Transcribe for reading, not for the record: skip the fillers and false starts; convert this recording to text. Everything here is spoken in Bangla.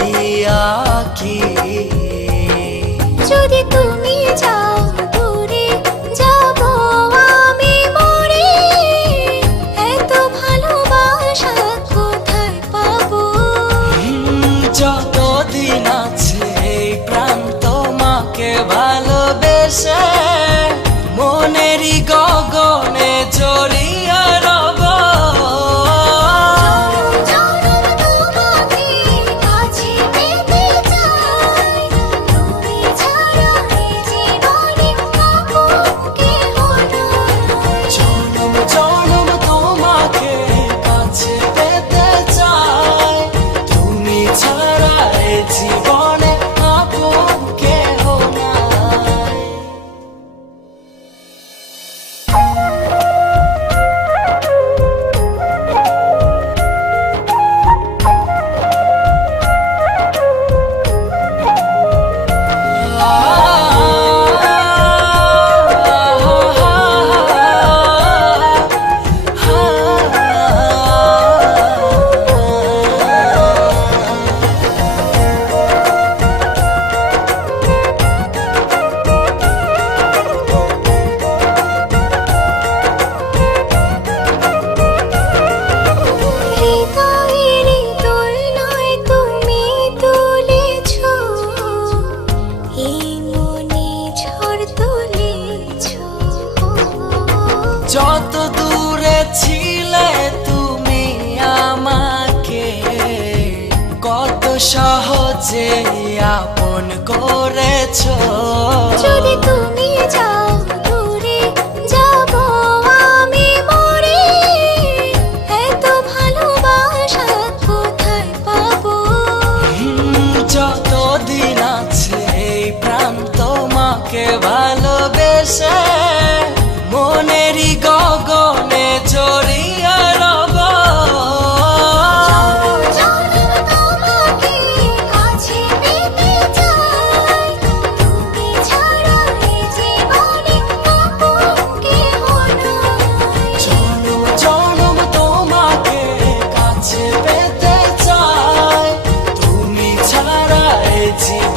বিয়া কি যদি তুমি যাও দূরে যাব আমি মরে এত ভালোবাসা কোথায় পাবো যতদিন আছে এই প্রাণ তোমাকে ভালোবেসে মনেরই গগনে জড়িয়ে রব জনম তোমাকে কাছে পেতে চাই তুমি ছাড়া এই জীবনে আপন কেহ নাই জনম জনম তোমাকে কাছে পেতে চাই তুমি ছাড়া এ জীবনে আপন কেহ নাই। হৃদয়ের দোলনায় তুমি তুলেছ এই মনে ঝড় তুলেছ যত দূরে ছিলে তুমি আমাকে কত সহজে আপন করেছো যদি তুমি যাও দূরে যাব আমি মরে এত ভালোবাসা কোথায় পাবো যতদিন আছে এই প্রাণ তোমাকে ভালোবেসে মনেরই গগনে জড়িয়ে রব জনম তোমাকে কাছে পেতে চাই তুমি ছাড়া এই জীবনে আপন কেহ নাই জনম জনম তোমাকে কাছে পেতে চাই তুমি ছাড়া এ জীবনে